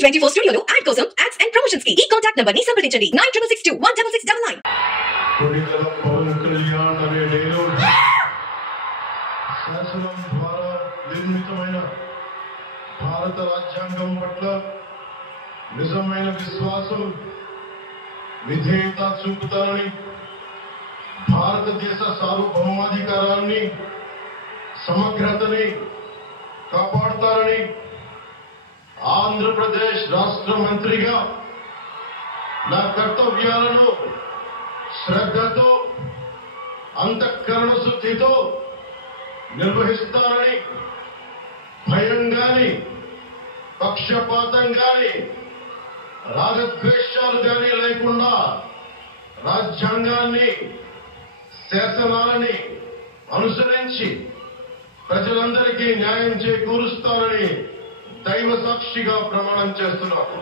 టీవీ24 స్టూడియోలో యాడ్ కోసం ads and promotions కి ఈ కాంటాక్ట్ నంబర్ ని సంప్రదించండి 9662166699. కొనిదల పవన్ కళ్యాణ్ అనే నేను శాసనం ద్వారా నిర్మితమైన భారత రాజ్యాంగం పట్ల నిజమైన విశ్వాసం విధేయత చూపుతానని, భారతదేశ సార్వభౌమాధికారాన్ని సమగ్రతని కాపాడుతారని, ఆంధ్రప్రదేశ్ రాష్ట్ర మంత్రిగా నా కర్తవ్యాలను శ్రద్ధతో అంతఃకరణ శుద్ధితో నిర్వహిస్తానని, భయం గాని పక్షపాతం గాని రాగద్వేషాలు గాని లేకుండా రాజ్యాంగాన్ని శాసనాలని అనుసరించి ప్రజలందరికీ న్యాయం చేకూరుస్తానని దైవ సాక్షిగా ప్రమాణం చేస్తున్నాను.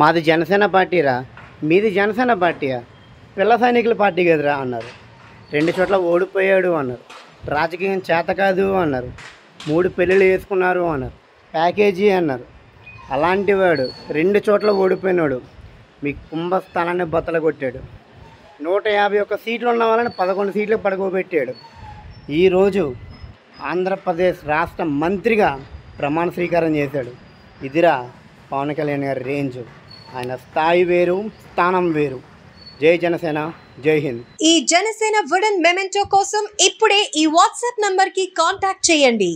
మాది జనసేన పార్టీరా, మీది జనసేన పార్టీయా, పిల్ల సైనికుల పార్టీ కదరా అన్నారు. 2 చోట్ల ఓడిపోయాడు అన్నారు. రాజకీయం చేత కాదు అన్నారు. 3 పెళ్ళిళ్ళు వేసుకున్నారు అన్నారు. ప్యాకేజీ అన్నారు. అలాంటి వాడు 2 చోట్ల ఓడిపోయినాడు. మీ కుంభస్థానాన్ని బత్తలు కొట్టాడు. 151 సీట్లు ఉన్న వాళ్ళని 11 సీట్లకు పడుకోబెట్టాడు. ఈరోజు ఆంధ్రప్రదేశ్ రాష్ట్ర మంత్రిగా ప్రమాణ స్వీకారం చేశాడు. ఇదిరా పవన్ కళ్యాణ్ గారి రేంజ్. ఆయన స్థాయి వేరు, స్థానం వేరు. జై జనసేన, జై హింద్. ఈ జనసేన వుడెన్ మెమెంటో కోసం ఇప్పుడే ఈ వాట్సాప్ నంబర్ కి కాంటాక్ట్ చేయండి.